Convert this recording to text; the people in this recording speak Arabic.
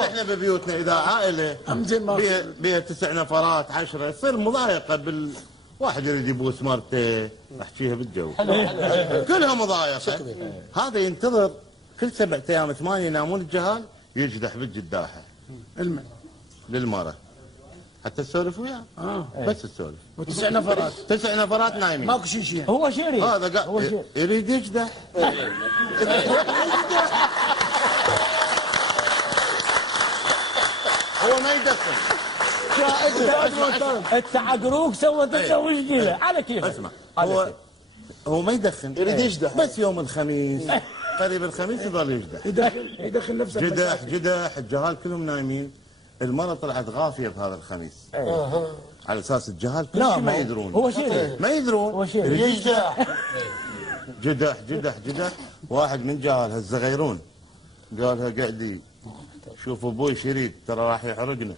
احنا ببيوتنا اذا عائله بيها 9 نفرات 10 يصير مضايقه واحد يريد يبوس مرته احكيها بالجو كلها مضايقه. هذا ينتظر كل 7 ايام 8 ينامون الجهال يجدح بالجداحه للمره حتى تسولف وياه. بس تسولف. و9 نفرات 9 نفرات نايمين ماكو شيء. هو شيري هذا قاعد يريد يجدح. هو ما يدخن. انت عقروك سوت انت مشكله على كيف. اسمع هو ما يدخن يريد يجدح بس يوم الخميس قريب الخميس يظل يجدح. يدخن نفسه جدح الجهال كلهم نايمين. المرة طلعت غافية بهذا الخميس على اساس الجهال كل شيء ما يدرون. هو شيري ما يدرون. هو شيري يجدح جدح. واحد من جهال هالزغيرون قالها قعدي شوف ابوي شريد ترى راح يحرقنا.